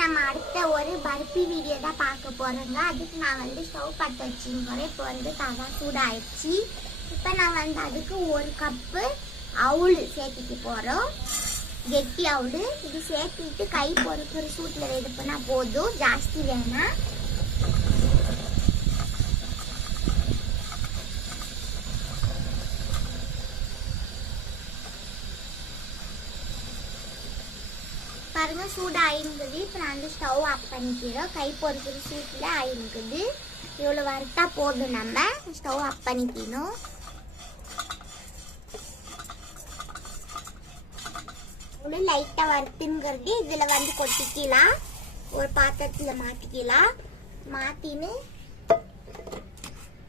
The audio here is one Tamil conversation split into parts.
நம்ம அடுத்த ஒரு பர்பி வீடியோ தான் பார்க்க போகிறோங்க. அதுக்கு நான் வந்து ஸ்டவ் பற்ற வச்சுன்னு போகிறேன். இப்போ வந்து தவா சூடாகிடுச்சு. இப்போ நான் வந்து அதுக்கு 1 கப்பு அவுள் சேர்த்துக்க போகிறோம். கெட்டி அவுள் இது சேர்த்துட்டு கை பொறுக்கிற சூட்டில் இது பண்ணால் போதும், ஜாஸ்தி வேணாம். பாருங்க சூடு ஆயிருக்குது. இப்போ நான் வந்து ஸ்டவ் ஆஃப் பண்ணிக்கிறோம். கை பொறுக்கிற சூட்டில் ஆயிருக்குது. இவ்வளோ வறுத்தா போதும். நம்ம ஸ்டவ் ஆஃப் பண்ணிக்கணும். இவ்வளோ லைட்டாக வறுத்துங்கிறது இதில் வந்து கொட்டிக்கலாம். ஒரு பாத்திரத்தில் மாற்றிக்கலாம். மாற்றின்னு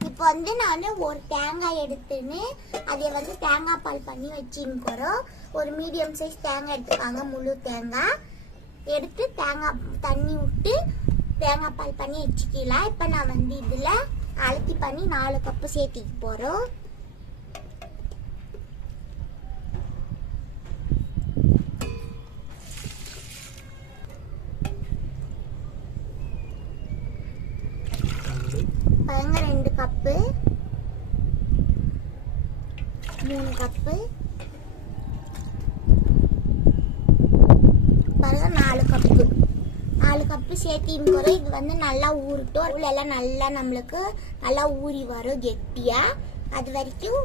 இப்போ வந்து நான் ஒரு தேங்காய் எடுத்துன்னு அதை வந்து தேங்காய் பால் பண்ணி வச்சுக்கிறோம். ஒரு மீடியம் சைஸ் தேங்காய் எடுத்துக்காங்க. முழு தேங்காய் எடுத்து தேங்காய் தண்ணி விட்டு தேங்காய் பால் பண்ணி வச்சுக்கலாம். இப்போ நான் வந்து இதில் அழுத்தி பண்ணி 4 கப்பு சேர்த்திக்க போகிறோம். பாருங்க 2 கப்பு, 3 கப்பு, பாருங்க 4 கப்பு. 4 கப்பு சேர்த்தின்னு இது வந்து நல்லா ஊறட்டும். எல்லாம் நல்லா நம்மளுக்கு நல்லா ஊறி வரும் கெட்டியா. அது வரைக்கும்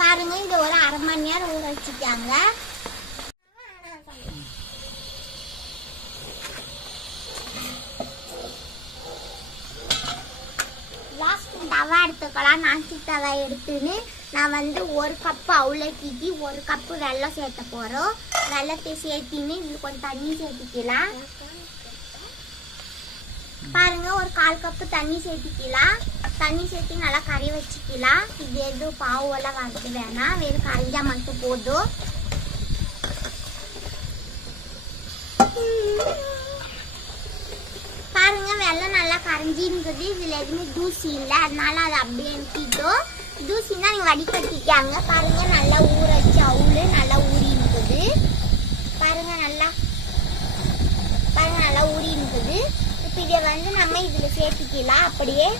பாருங்க. இது ஒரு 1/2 மணி நேரம் ஊற வச்சுட்டாங்க. தவா எடுத்துக்கலாம். நாசி தவா எடுத்துன்னு நான் வந்து 1 கப்பு அவுளக்கிக்கு 1 கப்பு வெல்லம் சேர்த்த போகிறோம். வெள்ளத்தை சேர்த்தின்னு இதில் கொஞ்சம் தண்ணி சேர்த்திக்கலாம். பாருங்க ஒரு 1/4 கப்பு தண்ணி சேர்த்திக்கலாம். தண்ணி சேர்த்து நல்லா கறி வச்சுக்கலாம். இது எதுவும் பாவெல்லாம் வறுத்து வேணாம், வெறும் கரைஞ்சா மட்டும் போதும். பாருங்க வெள்ளம் நல்லா கரைஞ்சின்றது. இதில் எதுவுமே தூசி இல்லை, அதனால அது அப்படியே எடுத்துட்டோம். தூசின்னா நீங்கள் வடிகட்டிக்காங்க. பாருங்க நல்லா ஊற வச்சு அவுள் நல்லா ஊறி இருக்குது. பாருங்க நல்லா ஊறி இருக்குது. இப்போ இதை வந்து நம்ம இதில் சேர்த்துக்கலாம். அப்படியே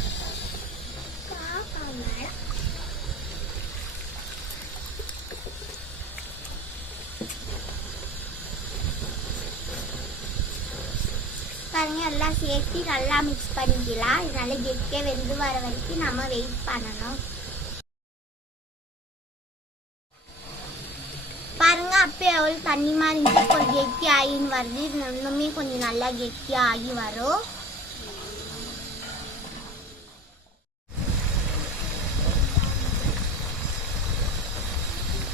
பாருங்க எல்லாம் சேர்த்து நல்லா மிக்ஸ் பண்ணிக்கலாம். இது நல்லா கெட்டியாக வெந்து வர வரைக்கும் நம்ம வெயிட் பண்ணணும். பாருங்க அப்பயே எவ்வளோ தண்ணி மாதிரி கொஞ்சம் கெட்டி ஆகின்னு வருது. இது இன்னுமே கொஞ்சம் நல்லா கெட்டியாக ஆகி வரும்.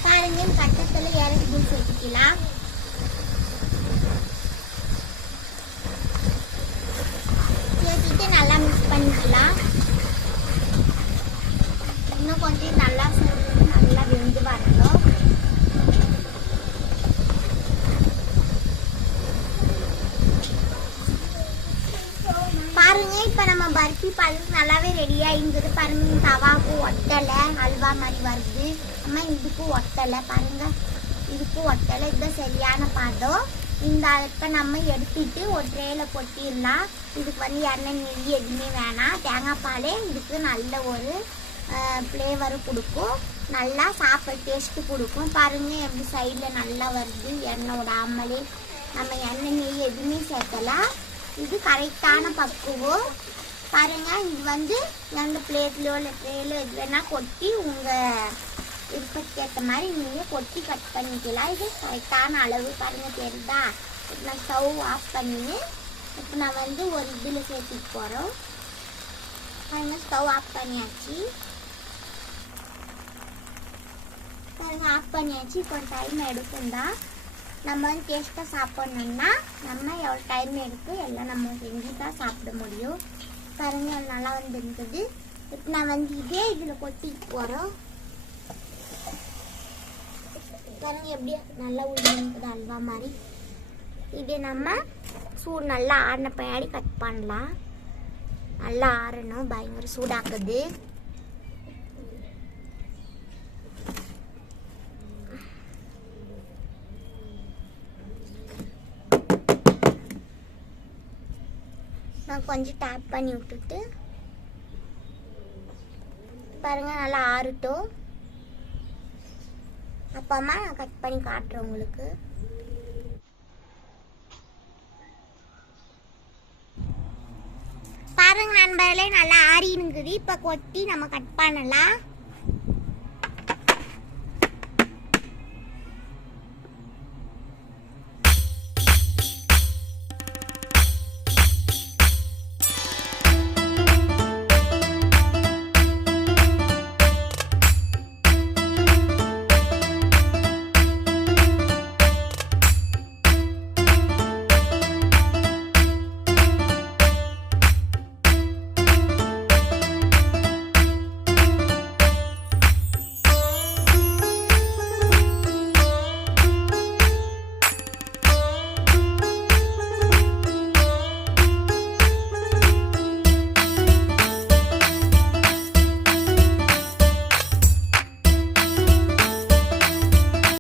பாருங்க கட்டத்தில் இறக்கி சேர்த்துக்கலாம். சேர்த்துட்டு நல்லா மிக்ஸ் பண்ணிக்கலாம். இன்னும் கொஞ்சம் நல்லா நல்லா வெந்து வரணும். பாருங்க இப்போ நம்ம பர்ஃபி பழம் நல்லாவே ரெடியாக இருந்தது. பாருங்க தவாவுக்கும் ஒட்டலை, அல்வா மாதிரி வருது. அம்மா இதுக்கும் ஒட்டலை. பாருங்க இதுக்கும் ஒட்டலை. இதுதான் சரியான பதம். இந்த இப்போ நம்ம எடுத்துட்டு ஒரு ட்ரேயில் கொட்டிடலாம். இதுக்கு வந்து எண்ணெய் நெய் எதுவுமே வேணாம். தேங்காய் பாலே இதுக்கு நல்ல ஒரு ஃப்ளேவரு கொடுக்கும். நல்லா சாப்பிட டேஸ்ட்டு கொடுக்கும். பாருங்கள் எப்படி சைடில் நல்லா வருது. எண்ணெய் விடாமலே நம்ம எண்ணெய் நெய் எதுவுமே சேர்த்தலாம். இது கரெக்டான பக்குவம். பாருங்கள் இது வந்து எந்த பிளேட்லையோ இல்லை ட்ரேலையோ எது வேணால் கொட்டி உங்கள் விருப்பத்துக்கு ஏற்ற மாதிரி நீங்கள் கொட்டி கட் பண்ணிக்கலாம். இது கரெக்டான அளவு. பாருங்கள் தெரியுதா? இப்போ நான் ஸ்டவ் ஆஃப் பண்ணி இப்போ நான் வந்து ஒரு இதில் சேர்த்துட்டு போகிறோம். பாருங்கள் ஸ்டவ் ஆஃப் பண்ணியாச்சு. பாருங்கள் ஆஃப் பண்ணியாச்சு. இப்போ டைம் எடுக்கும்தான். நம்ம வந்து டேஸ்ட்டாக சாப்பிட்ணுன்னா நம்ம எவ்வளோ டைம் எடுக்கும் எல்லாம் நம்ம செஞ்சு தான் சாப்பிட முடியும். பாருங்கள் நல்லா வந்து இருக்குது. இப்போ நான் வந்து இதே இதில் கொட்டிட்டு போகிறோம். பாருங்க எப்படி நல்லா உள்ள அல்வா மாதிரி. இது நம்ம சூடு நல்லா ஆறின பின்னாடி கட் பண்ணலாம். நல்லா ஆறணும், பயங்கர சூடாக்குது. கொஞ்சம் டேப் பண்ணி விட்டுட்டு பாருங்க நல்லா ஆறட்டும். அப்புறமா நான் கட் பண்ணி காட்டுறேன் உங்களுக்கு. பாருங்க நண்பர்களே நல்லா ஆறினுக்குது. இப்போ கொட்டி நம்ம கட் பண்ணலாம்.